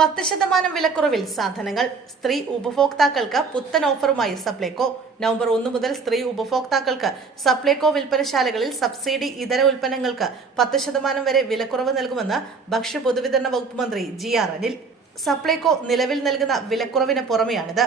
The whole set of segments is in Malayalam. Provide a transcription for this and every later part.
പത്ത് ശതമാനം വിലക്കുറവിൽ സാധനങ്ങൾ. സ്ത്രീ ഉപഭോക്താക്കൾക്ക് പുത്തൻ ഓഫറുമായി സപ്ലൈകോ. നവംബർ ഒന്ന് മുതൽ സ്ത്രീ ഉപഭോക്താക്കൾക്ക് സപ്ലൈകോ വിൽപ്പനശാലകളിൽ സബ്സിഡി ഇതര ഉൽപ്പന്നങ്ങൾക്ക് പത്ത് ശതമാനം വരെ വിലക്കുറവ് നൽകുമെന്ന് ഭക്ഷ്യ പൊതുവിതരണ വകുപ്പ് മന്ത്രി ജി ആർ അനിൽ. സപ്ലൈകോ നിലവിൽ നൽകുന്ന വിലക്കുറവിന് പുറമെയാണിത്.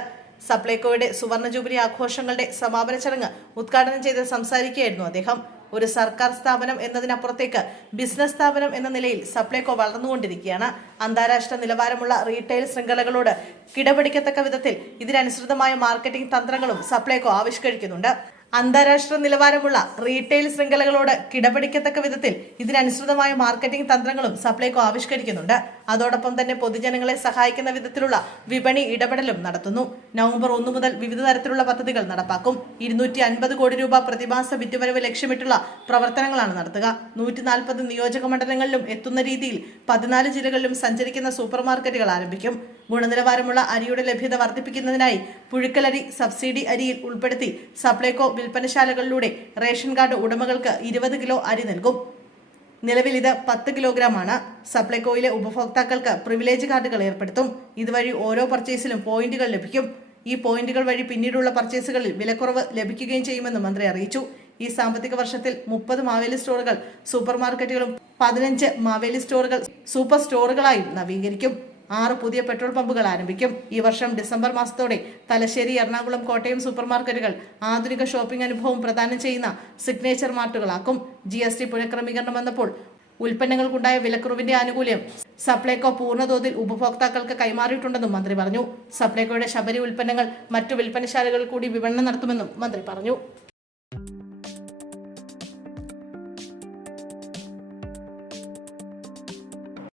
സപ്ലൈകോയുടെ സുവർണ ജൂബിലി ആഘോഷങ്ങളുടെ സമാപന ചടങ്ങ് ഉദ്ഘാടനം ചെയ്ത് സംസാരിക്കുകയായിരുന്നു അദ്ദേഹം. ഒരു സർക്കാർ സ്ഥാപനം എന്നതിനപ്പുറത്തേക്ക് ബിസിനസ് സ്ഥാപനം എന്ന നിലയിൽ സപ്ലൈകോ വളർന്നുകൊണ്ടിരിക്കുകയാണ്. അന്താരാഷ്ട്ര നിലവാരമുള്ള റീറ്റെയിൽ ശൃംഖലകളോട് കിടപിടിക്കത്തക്ക വിധത്തിൽ ഇതിനനുസൃതമായ മാർക്കറ്റിംഗ് തന്ത്രങ്ങളും സപ്ലൈകോ ആവിഷ്കരിക്കുന്നുണ്ട്. അന്താരാഷ്ട്ര നിലവാരമുള്ള റീറ്റെയിൽ ശൃംഖലകളോട് കിടപിടിക്കത്തക്ക വിധത്തിൽ ഇതിനനുസൃതമായ മാർക്കറ്റിംഗ് തന്ത്രങ്ങളും സപ്ലൈകോ ആവിഷ്കരിക്കുന്നുണ്ട്. അതോടൊപ്പം തന്നെ പൊതുജനങ്ങളെ സഹായിക്കുന്ന വിധത്തിലുള്ള വിപണി ഇടപെടലും നടത്തുന്നു. നവംബർ ഒന്ന് മുതൽ വിവിധ തരത്തിലുള്ള പദ്ധതികൾ നടപ്പാക്കും. ഇരുന്നൂറ്റി അൻപത് കോടി രൂപ പ്രതിമാസ വിറ്റുവരവ് ലക്ഷ്യമിട്ടുള്ള പ്രവർത്തനങ്ങളാണ് നടത്തുക. നൂറ്റി നാൽപ്പത് നിയോജക മണ്ഡലങ്ങളിലും എത്തുന്ന രീതിയിൽ പതിനാല് ജില്ലകളിലും സഞ്ചരിക്കുന്ന സൂപ്പർ മാർക്കറ്റുകൾ ആരംഭിക്കും. ഗുണനിലവാരമുള്ള അരിയുടെ ലഭ്യത വർദ്ധിപ്പിക്കുന്നതിനായി പുഴുക്കലരി സബ്സിഡി അരിയിൽ ഉൾപ്പെടുത്തി സപ്ലൈകോ വിൽപ്പനശാലകളിലൂടെ റേഷൻ കാർഡ് ഉടമകൾക്ക് ഇരുപത് കിലോ അരി നൽകും. നിലവിൽ ഇത് പത്ത് കിലോഗ്രാം ആണ് സപ്ലൈകോയിലെ ഉപഭോക്താക്കൾക്ക് പ്രിവിലേജ് കാർഡുകൾ ഏർപ്പെടുത്തും. ഇതുവഴി ഓരോ പർച്ചേസിലും പോയിന്റുകൾ ലഭിക്കും. ഈ പോയിന്റുകൾ വഴി പിന്നീടുള്ള പർച്ചേസുകളിൽ വിലക്കുറവ് ലഭിക്കുകയും ചെയ്യുമെന്ന് മന്ത്രി അറിയിച്ചു. ഈ സാമ്പത്തിക വർഷത്തിൽ മുപ്പത് മാവേലി സ്റ്റോറുകൾ സൂപ്പർ മാർക്കറ്റുകളും പതിനഞ്ച് മാവേലി സ്റ്റോറുകൾ സൂപ്പർ സ്റ്റോറുകളായും നവീകരിക്കും. ആറ് പുതിയ പെട്രോൾ പമ്പുകൾ ആരംഭിക്കും. ഈ വർഷം ഡിസംബർ മാസത്തോടെ തലശ്ശേരി എറണാകുളം കോട്ടയം സൂപ്പർമാർക്കറ്റുകൾ ആധുനിക ഷോപ്പിംഗ് അനുഭവം പ്രദാനം ചെയ്യുന്ന സിഗ്നേച്ചർ മാർട്ടുകളാക്കും. ജി എസ് ടി പുനഃക്രമീകരണം വന്നപ്പോൾ ഉൽപ്പന്നങ്ങൾക്കുണ്ടായ വിലക്കുറവിന്റെ ആനുകൂല്യം സപ്ലൈകോ പൂർണതോതിൽ ഉപഭോക്താക്കൾക്ക് കൈമാറിയിട്ടുണ്ടെന്നും മന്ത്രി പറഞ്ഞു. സപ്ലൈകോയുടെ ശബരി ഉൽപ്പന്നങ്ങൾ മറ്റു വിൽപ്പനശാലകളിൽ കൂടി വിപണനം നടത്തുമെന്നും മന്ത്രി പറഞ്ഞു.